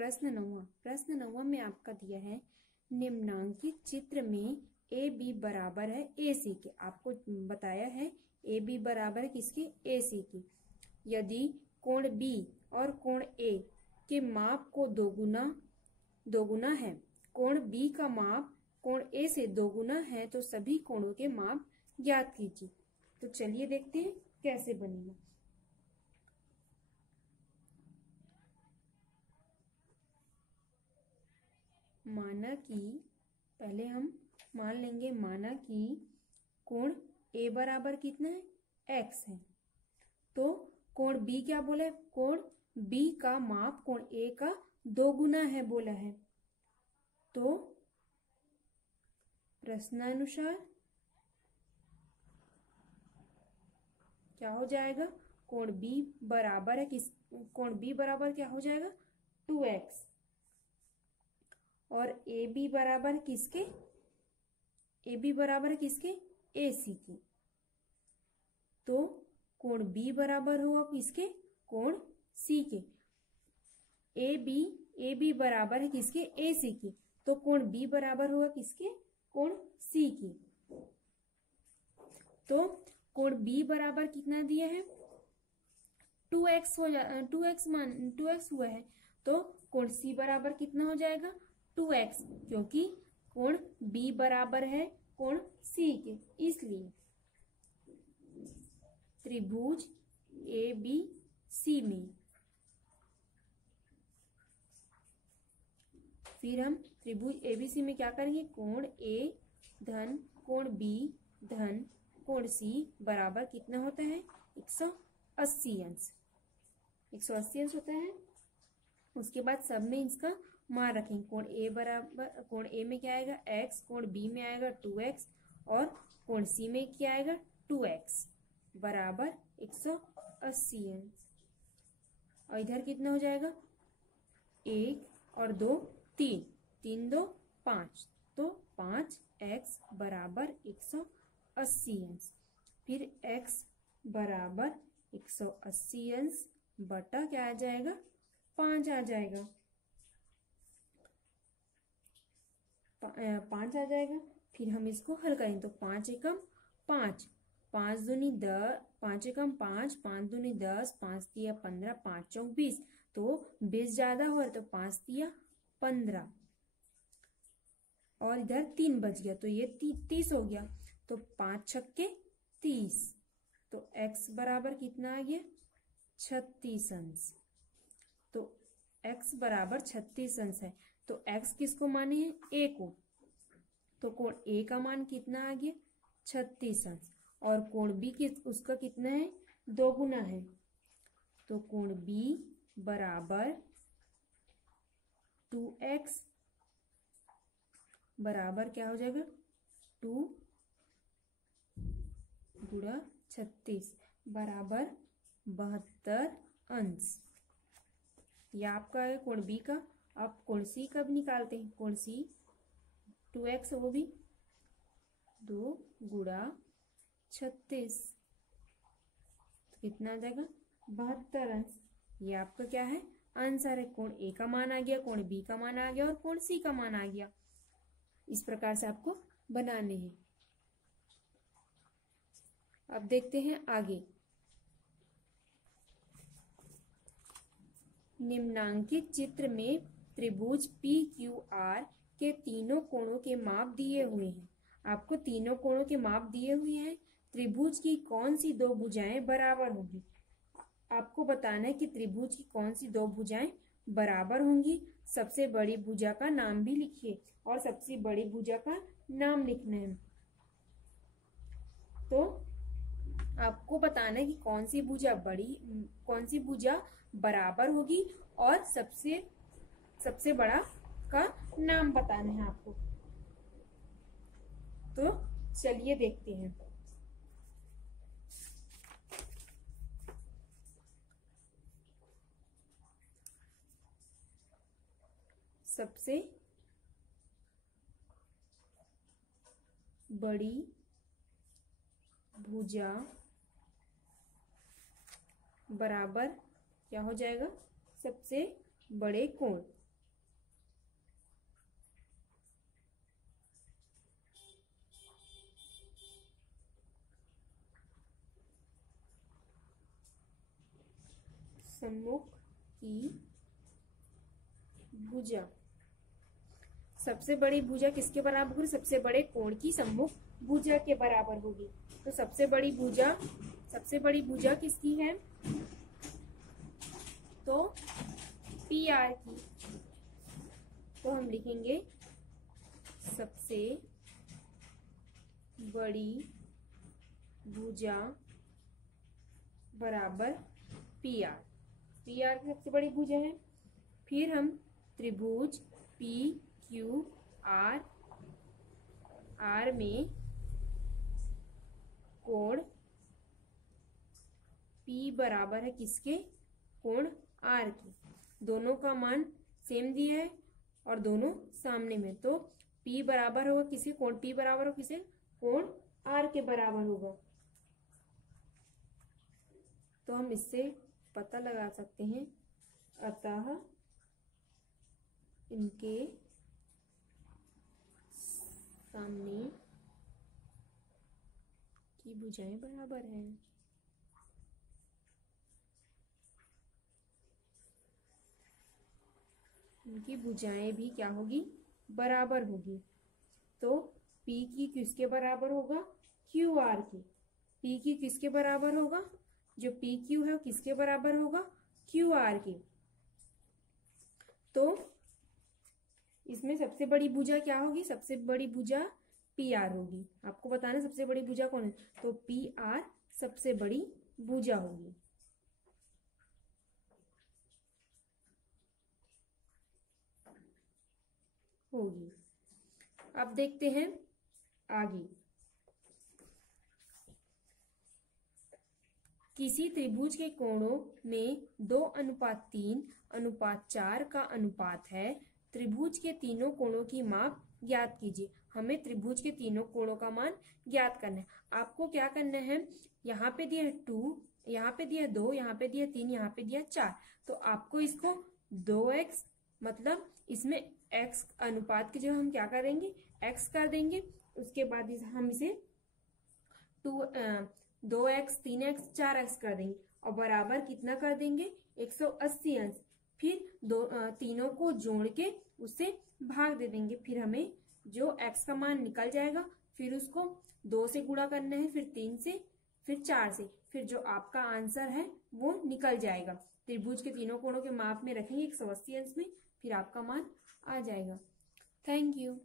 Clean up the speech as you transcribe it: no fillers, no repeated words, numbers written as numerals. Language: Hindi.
प्रश्न नौवां में आपका दिया है निम्नांकित चित्र में ए बी बराबर है ए सी के। आपको बताया है ए बी बराबर है किसके, ए सी की। यदि कोण बी और कोण ए के माप को दोगुना है, कोण बी का माप कोण ए से दोगुना है तो सभी कोणों के माप ज्ञात कीजिए। तो चलिए देखते हैं कैसे बनेगा। माना कि पहले हम मान लेंगे, माना कि कोण ए बराबर कितना है, x है। तो कोण बी क्या बोला है, कोण बी का माप कोण ए का दोगुना है बोला है। तो प्रश्नानुसार क्या हो जाएगा, कोण बी बराबर है किस, कोण बी बराबर क्या हो जाएगा 2x, और ए बी बराबर किसके, ए बी बराबर किसके, ए सी की। तो कोण बी बराबर होगा किसके, कोण सी के। ए बी बराबर है किसके, ए सी की। तो कोण बी बराबर होगा किसके, कोण सी की। तो कोण बी बराबर कितना दिया है 2x हो जा 2x हुआ है। तो कोण सी बराबर कितना हो जाएगा 2x, क्योंकि कोण बी बराबर है कोण सी के। इसलिए त्रिभुज ए बी सी में फिर हम त्रिभुज एबीसी में क्या करेंगे, कोण ए धन कोण बी धन कोण सी बराबर कितना होता है 180 अंश, 180 अंश होता है। उसके बाद सब में इसका मान रखेंगे। कोण ए बराबर, कोण ए में क्या आएगा x, कोण बी में आएगा 2x और कोण सी में क्या आएगा 2x बराबर 180 अंश। और इधर कितना हो जाएगा 1 और 2 3, 3 2 5, तो 5x बराबर 180 अंश। फिर x बराबर 180 अंश बटा क्या आ जाएगा 5 आ जाएगा, 5 आ जाएगा। फिर हम इसको हल करें तो 5 एकम 5, 5 दूनी 10, 5 एकम 5, 5 दूनी 10, 5 तिया 15, 5 चौक 20। तो 20 ज्यादा हो रहा तो 5 तिया 15 और इधर 3 बच गया तो ये 30 हो गया। तो 5 छक्के 30, तो x बराबर कितना आ गया 36 अंश। तो x बराबर 36 अंश है। तो x किसको माने हैं a को, तो कोण a का मान कितना आ गया 36 अंश, और कोण b उसका कितना है दोगुना है। तो कोण b बराबर 2x बराबर क्या हो जाएगा 2 गुणा 36 बराबर 72 अंश। यह आपका है कोण बी का। आप कोण सी कब निकालते हैं, कोण सी 2x, वो भी 2 गुणा 36, तो कितना आ जाएगा 72 अंश। ये आपका क्या है आंसर है। कोण ए का मान आ गया, कोण बी का मान आ गया और कोण सी का मान आ गया। इस प्रकार से आपको बनाने हैं। अब देखते हैं आगे। निम्नांकित चित्र में त्रिभुज PQR के तीनों कोणों के माप दिए हुए हैं। आपको तीनों कोणों के माप दिए हुए हैं। त्रिभुज की कौन सी दो भुजाएं बराबर होंगी, आपको बताना है कि त्रिभुज की कौन सी दो भुजाएं बराबर होंगी। सबसे बड़ी भुजा का नाम भी लिखिए और सबसे बड़ी भुजा का नाम लिखना है। तो आपको बताना है कि कौन सी भुजा बराबर होगी और सबसे बड़ा का नाम बताना है आपको। तो चलिए देखते हैं। सबसे बड़ी भुजा बराबर क्या हो जाएगा सबसे बड़े कोण। सम्मुख की भुजा, सबसे बड़ी भुजा किसके बराबर होगी? सबसे बड़े कोण की सम्मुख भुजा के बराबर होगी। तो सबसे बड़ी भुजा किसकी है? तो पी आर की। तो हम लिखेंगे सबसे बड़ी भुजा बराबर पी आर। पी आर की सबसे बड़ी भुजा है। फिर हम त्रिभुज पी क्यू आर, आर में कोण P बराबर है किसके? कोण R की। दोनों का मान सेम दिया है और दोनों सामने में, तो P बराबर होगा किसे? कोण P बराबर हो किसे? कोण R के बराबर होगा। तो हम इससे पता लगा सकते हैं, अतः इनके सामने की भुजाएं बराबर हैं। इनकी भुजाएं भी क्या होगी? बराबर होगी। तो P की किसके बराबर होगा? QR की। P की किसके बराबर होगा? जो PQ है किसके बराबर होगा? QR की। तो इसमें सबसे बड़ी भुजा क्या होगी? सबसे बड़ी भुजा PR होगी। आपको बताना सबसे बड़ी भुजा कौन है? तो PR सबसे बड़ी भुजा होगी। अब देखते हैं आगे। किसी त्रिभुज के कोणों में 2:3:4 का अनुपात है। त्रिभुज के तीनों कोणों की माप ज्ञात कीजिए। हमें त्रिभुज के तीनों कोणों का मान ज्ञात करना है। आपको क्या करना है? यहाँ पे दिया 2, यहाँ पे दिया 2, यहाँ पे दिया 3, यहाँ पे दिया 4। तो आपको इसको 2x, मतलब इसमें x अनुपात की जगह हम क्या करेंगे? x कर देंगे। उसके बाद हम इसे 2x, 3x, 4x कर देंगे और बराबर कितना कर देंगे? 180 अंश। फिर तीनों को जोड़ के उससे भाग दे देंगे। फिर हमें जो x का मान निकल जाएगा, फिर उसको 2 से गुणा करना है, फिर 3 से, फिर 4 से, फिर जो आपका आंसर है वो निकल जाएगा। त्रिभुज के तीनों कोणों के माप में रखेंगे 180 अंश में, फिर आपका मान आ जाएगा। Thank you.